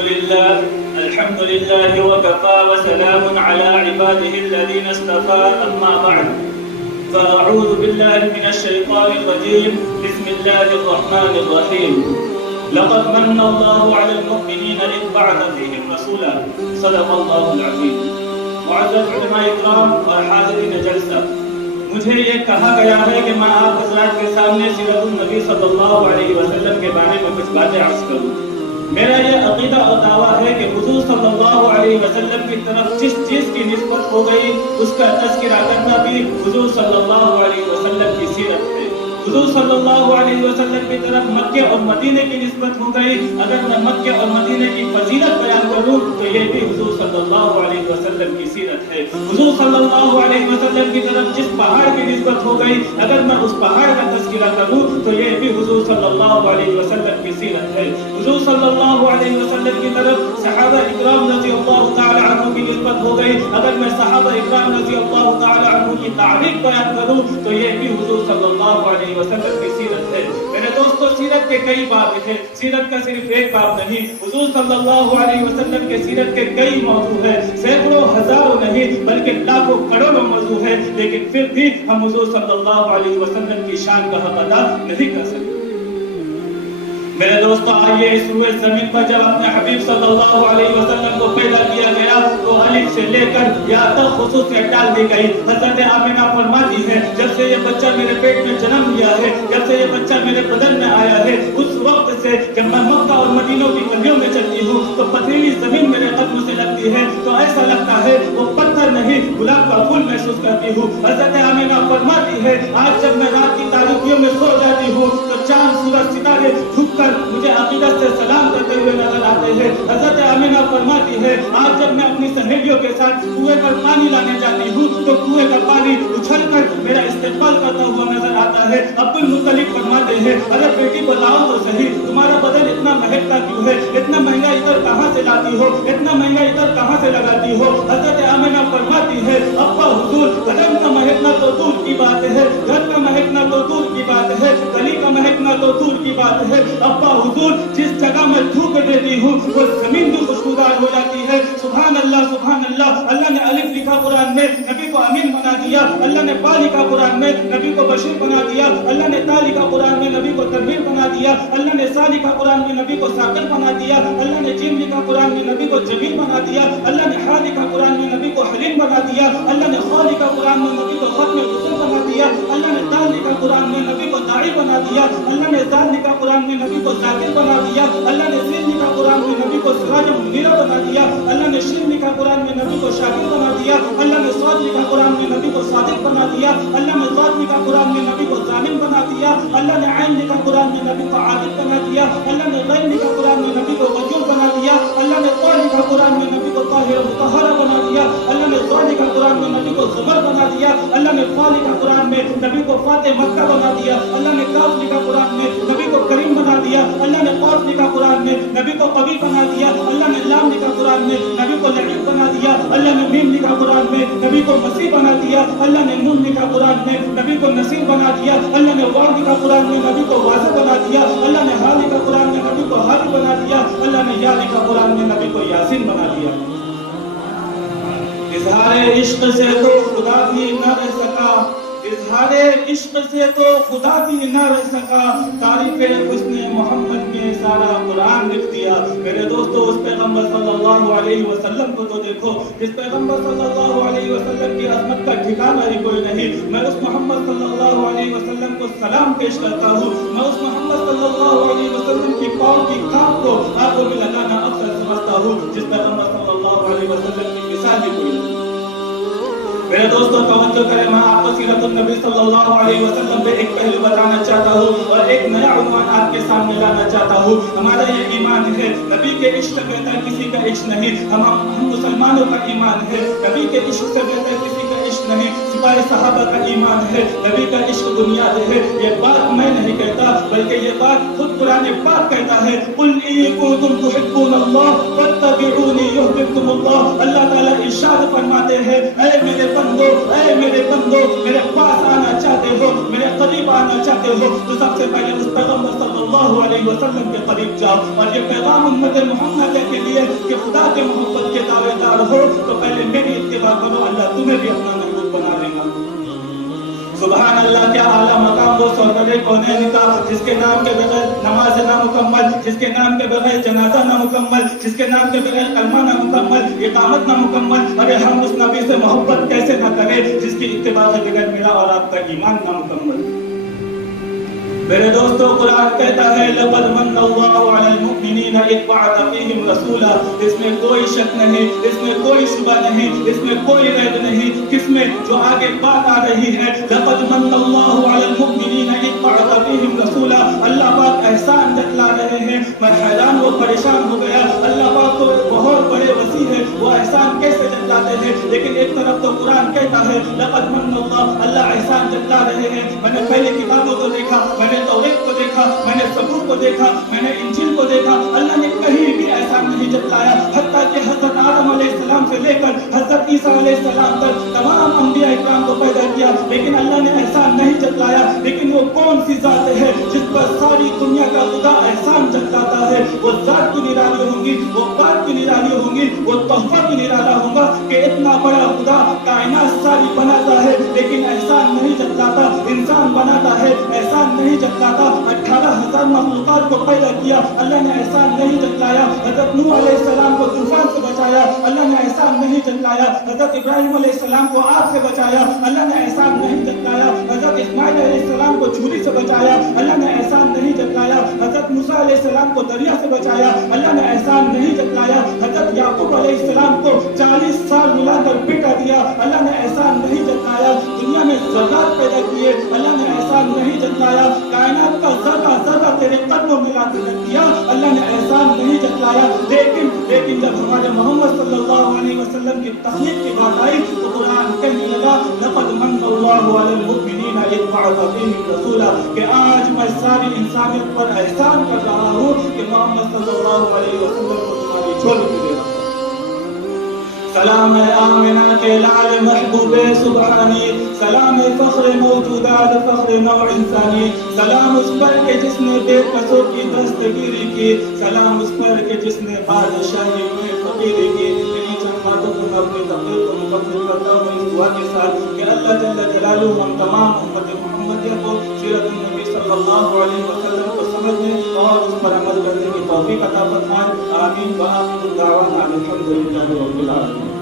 الحمد لله وكفى وسلام على عباده الذين اصطفى أما بعد فأعوذ بالله من الشيطان الرجيم بسم الله الرحمن الرحيم لقد من الله على المؤمنين إذ بعث فيهم رسولا صدق الله العظيم معزز علماء اکرام اور حاضرین جلسہ مجھے یہ کہا گیا ہے کہ میں آپ حضرات کے سامنے سیرت النبی صلی اللہ علیہ وسلم کے بارے میں کچھ باتیں عرض کروں. میرا یہ عقیدہ اور دعویٰ ہے کہ حضور صلی اللہ علیہ وسلم کی طرف جس چیز کی نسبت ہو گئی اس کا تذکرہ کرنا بھی حضور صلی اللہ علیہ وسلم کی سیرت ہے. حضور صلی اللہ علیہ وسلم کی طرف مکہ اور مدینے کی نسبت ہو گئی. اگر میں مکہ اور مدینے کی فضیلت بیان کروں تو یہ بھی حضور صلی اللہ علیہ وسلم کی سیرت ہے. حضور صلی اللہ علیہ وسلم کی طرف جس پہاڑ کی نسبت ہو گئی اگر میں اس پہاڑ کا تذکرہ کروں تو یہ بھی حضور صلی اللہ علیہ وسلم کی سیرت ہے. حضور صلی اللہ علیہ وسلم کی طرف صحابہ اکرام رضی اللہ تعالی عنہ کی نسبت ہو گئی. اگر میں صحابہ اکرام رضی اللہ تعالی عنہ کی تعریف بیان کروں تو یہ بھی حضور صلی اللہ علیہ وسلم کی سیرت ہے. میرے دوستو سیرت کے کئی باب ہیں. سیرت کا صرف ایک باب نہیں. حضور صلی اللہ علیہ وسلم کے سیرت کے کئی موضوع ہیں. سینکڑوں ہزاروں نہیں بلکہ لاکھوں کروڑوں موضوع ہیں. لیکن پھر بھی ہم حضور صلی اللہ علیہ وسلم کی شان کا حق ادا نہیں کر سکتے. میرے دوستو آئیے اس روئے زمین پر جب اپنے حبیب صلی اللہ علیہ وسلم کو پیدا کیا گیا تو الف سے لے کر یا تک خصوص سے ڈال دی گئی. حضرت آمینہ فرماتی ہے جب سے یہ بچہ میرے پیٹ میں جنم لیا ہے, جب سے یہ بچہ میرے بدن میں آیا ہے, اس وقت سے جب میں مکہ اور مدینوں کی گلیوں میں چلتی ہوں تو پتھریلی زمین میرے قدموں سے لگتی ہے تو ایسا لگتا ہے وہ پتھر نہیں گلاب کا پھول محسوس کرتی ہوں. حضرت آمینہ فرماتی ہے آج جب میں رات کی تاریکیوں میں سو جاتی ہوں تو چاند سورج ستارے جھک کر مجھے عقیدت سے سلام کرتے ہوئے نظر آتے ہیں. حضرت آمینہ فرماتی ہے آج جب میں اپنی سہیلیوں کے ساتھ کنویں پر پانی لانے جاتی ہوں تو کنویں کا پانی اچھل کر میرا استقبال کرتا ہوا نظر آتا ہے. عبد المطلب فرماتے ہیں ارے بیٹی بتاؤ تو صحیح تمہارا بدن اتنا مہکتا کیوں ہے, اتنا مہنگا عطر کہاں سے لاتی ہو, اتنا مہنگا عطر کہاں سے لگاتی ہو. حضرت آمینہ فرماتی ہے ابا حضور قدم کا مہکنا تو دور کی بات ہے, گھر کا مہکنا تو دور کی بات ہے, گلی کا مہکنا تو دور کی بات ہے. ابا حضور جس جگہ میں تھوک دیتی ہوں وہ زمین بھی خوشبودار ہو جاتی ہے. سبحان اللہ سبحان اللہ. اللہ نے الف لکھا قرآن میں نبی کو امین بنا دیا. اللہ نے با لکھا قرآن میں نبی کو بشیر بنا دیا. اللہ نے تا لکھا قرآن میں نبی کو تنویر بنا دیا. اللہ نے سا لکھا قرآن میں نبی کو ساکر بنا دیا. اللہ نے جیم لکھا قرآن میں نبی کو جمیل بنا دیا. اللہ نے ہا لکھا قرآن میں نبی کو حلیم بنا دیا. اللہ نے خا لکھا قرآن میں نبی کو ختم رسول بنا دیا. اللہ نے دال لکھا قرآن میں نبی کو داعی بنا دیا. اللہ نے زال لکھا قرآن میں نبی کو ذاکر بنا دیا. اللہ نے سین لکھا قرآن میں نبی کو سراج منیرہ بنا دیا. اللہ نے شین لکھا قرآن میں نبی کو شاکر بنا دیا. اللہ نے صاد لکھا قرآن میں نبی کو صادق بنا دیا. اللہ نے ذات لکھا قرآن میں نبی کو ظالم بنا دیا. اللہ نے عین لکھا قرآن میں نبی کو عابد بنا دیا. اللہ نے غین لکھا قرآن میں نبی کو غیور بنا دیا. اللہ نے طا لکھا قرآن میں نبی کو طاہر مطہرہ بنا دیا. اللہ نے ظا لکھا قرآن میں نبی کو زبر بنا دیا. اللہ نے فا لکھا قرآن میں نبی کو فاتح مکہ بنا دیا. اللہ نے کاف لکھا قرآن میں نبی کو کریم بنا دیا. اللہ نے قاف لکھا قرآن میں نبی کو قوی بنا دیا. اللہ نے لام لکھا قرآن میں نبی کو لعیب بنا دیا. اللہ نے میم لکھا قرآن میں نبی کو مسیح بنا دیا. اللہ نے نون لکھا قرآن میں نبی کو نصیر بنا دیا. اللہ نے واو لکھا قرآن میں نبی کو واضح بنا دیا. اللہ نے ہا لکھا قرآن میں نبی کو ہادی بنا دیا. اللہ نے یا لکھا قرآن میں نبی کو یاسین بنا دیا. اظہار عشق سے تو خدا بھی نہ رہ سکا, اظہار عشق سے تو خدا بھی نہ رہ سکا, تعریف حسن محمد میں سارا قرآن لکھ دیا. میرے دوستو اس پیغمبر صلی اللہ علیہ وسلم کو تو دیکھو, اس پیغمبر صلی اللہ علیہ وسلم کی عظمت کا ٹھکانہ ہی کوئی نہیں. میں اس محمد صلی اللہ علیہ وسلم کو سلام پیش کرتا ہوں. میں اس محمد صلی اللہ علیہ وسلم کی پاؤں کی کھاپ کو آنکھوں میں لگانا افضل سمجھتا ہوں. جس پیغمبر صلی اللہ علیہ وسلم کی مثال ہی کوئی نہیں. میرے دوستوں توجہ کریں, میں آپ کو سیرت النبی صلی اللہ علیہ وسلم پہ ایک پہلو بتانا چاہتا ہوں اور ایک نیا عنوان آپ کے سامنے لانا چاہتا ہوں. ہمارا یہ ایمان ہے نبی کے عشق سے بہتر کسی کا عشق نہیں. ہم مسلمانوں کا ایمان ہے نبی کے عشق سے بہتر کسی کا عشق نہیں. سپاہ صحابہ کا ایمان ہے نبی کا عشق بنیاد ہے. یہ بات میں نہیں کہتا بلکہ یہ بات خود قرآن پاک کہتا ہے. قل ان کنتم تحبون اللہ فاتبعونی یحببکم اللہ. اللہ تعالیٰ ارشاد فرماتے ہیں اے میرے بندو, اے میرے بندو, میرے پاس آنا چاہتے ہو, میرے قریب آنا چاہتے چاہتے ہو تو سب سے پہلے اس پیغمبر صلی اللہ علیہ وسلم کے قریب جاؤ. اور یہ پیغام امت محمد کے لیے کہ خدا کے محبت کے دعوے دار ہو تو پہلے میری اتباع کرو, اللہ تمہیں بھی اپنا محبوب بنا لے گا. سبحان اللہ, کیا اعلیٰ مقام وہ سرور کونین کا جس کے نام کے بغیر نماز نامکمل, جس کے نام کے بغیر جنازہ نامکمل, جس کے نام کے بغیر کلمہ نامکمل, اقامت نامکمل. ارے ہم اس نبی سے محبت کیسے نہ کریں جس کی اتباع کے بغیر میرا اور آپ کا ایمان نامکمل. میرے دوستو, قرآن کہتا ہے لقد من اللہ علی المؤمنین اذ بعث فیہم رسولا. اس میں کوئی شک نہیں, اس میں کوئی شبہ نہیں, اس میں کوئی ریب نہیں. کس میں؟ جو آگے بات آ رہی ہے لقد من اللہ علی المؤمنین اذ بعث فیہم رسولا. اللہ پاک احسان جتلا رہے ہیں. میں حیران و پریشان ہو گیا. اللہ پاک تو بہت بڑے وسیع ہے, وہ احسان کیسے جتلاتے ہیں؟ لیکن ایک طرف تو قرآن کہتا ہے لقد من اللہ, اللہ احسان جتلا رہے ہیں. میں نے پہلے کتابوں کو دیکھا, میں نے توریت کو دیکھا, میں نے زبور کو دیکھا, میں نے انجیل کو دیکھا, اللہ نے کہیں بھی احسان نہیں جتلایا. حتیٰ کہ حضرت آدم علیہ السلام سے لے کر حضرت عیسیٰ علیہ السلام تک تمام انبیاء اکرام کو پیدا کیا, لیکن اللہ نے احسان نہیں جتلایا. لیکن وہ کون سی ذات ہے جس پر ساری دنیا کا خدا احسان جتلاتا ہے؟ وہ ذات کی نرالی ہوں گی, وہ بات کی نرالی ہوں گی, وہ تحفہ کی نرالا ہوگا کہ اتنا بڑا خدا کائنات ساری بناتا ہے لیکن احسان نہیں جتلاتا. انسان بناتا ہے, احسان نہیں جتلاتا. 18,000 مخلوقات کو پیدا کیا, اللہ نے احسان نہیں جتلایا. حضرت نوح علیہ السلام کو طوفان سے بچایا, اللہ نے احسان نہیں جتلایا. حضرت ابراہیم علیہ السلام کو آگ سے بچایا, اللہ نے احسان نہیں جتلایا. حضرت اسماعیل علیہ السلام کو چھری سے بچایا, اللہ نے احسان نہیں جتلایا. حضرت موسیٰ علیہ السلام کو دریا سے بچایا, اللہ نے احسان نہیں جتلایا. حضرت یعقوب علیہ السلام کو 40 سال ملا کر بیٹا دیا, اللہ نے احسان نہیں جتلایا. دنیا میں ذرات پیدا کیے, اللہ نے احسان نہیں جتلایا. کائنات کا ذرہ ذرہ تیرے قدموں میں لا کر رکھ دیا, اللہ نے احسان نہیں جتلایا. لیکن جب ہمارے محمد صلی اللہ علیہ وسلم کی تخلیق کی بات آئی تو قرآن کہنے لگا لقد من اللہ علی المؤمنین اذ بعث فیہم رسولا, کہ آج میں ساری انسانیت پر احسان کر رہا ہوں کہ محمد صلی اللہ علیہ وسلم کو تمہاری جھولی میں دے رہا ہوں. سلام آمنہ کے لال محبوب سبحانی, سلام فخر موجودات فخر نوع انسانی, سلام اس پر کہ جس نے بے کسوں کی دستگیری کی, سلام اس پر کہ جس نے بادشاہی میں فقیری کی. انہیں چند باتوں کو میں اپنی تقریر کو مکمل کرتا ہوں اس دعا کے ساتھ کہ اللہ جل جلالہ ہم تمام امت محمدیہ کو سیرت النبی صلی اللہ علیہ وسلم کو سمجھنے اور اس پر عمل کرنے کی توفیق عطا فرمائے. آمین. وآخر دعوانا الحمدللہ رب العالمین.